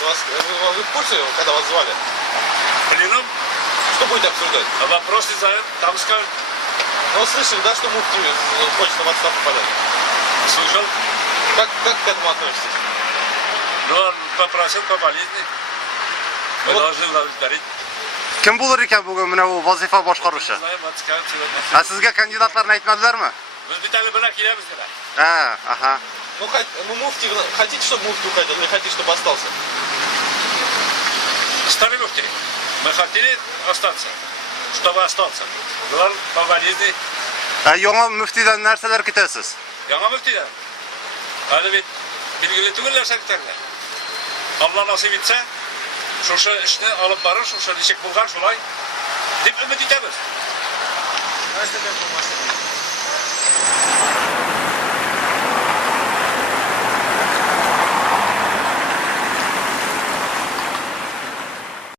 обсуждаете? Вы в курсе, когда вас звали? Пленум, Что будете обсуждать? а вопрос не знаю, там скажут. Ну, слышали, да, что муфти хочет в отставку подать? Слышал. Как к этому относитесь? Но он попросил по болезни. Мы Вот. должны удовлетворить. Kim bulur ekan bugun mana bu vazifa boshqaruvchi? Не знаем, вот скажут сегодня. Ha, sizga kandidatlarni aytmadilarmi? Biz bir tane bilan kelamiz dedi. Ha, aha. Ну, муфти, хотите, чтобы муфти уходил, или хотите, чтобы остался? Старый муфти. Мы хотели остаться, чтобы остаться. Ular по болезни. Yangi muftidan narsalar kutasiz? Yangi muftidan. Hali bit belgili tugul narsa kutarlar. Allah nasip etse, şuşa ishni olib borir, şuşa nechik bo'lgan shulay deb umid etamiz.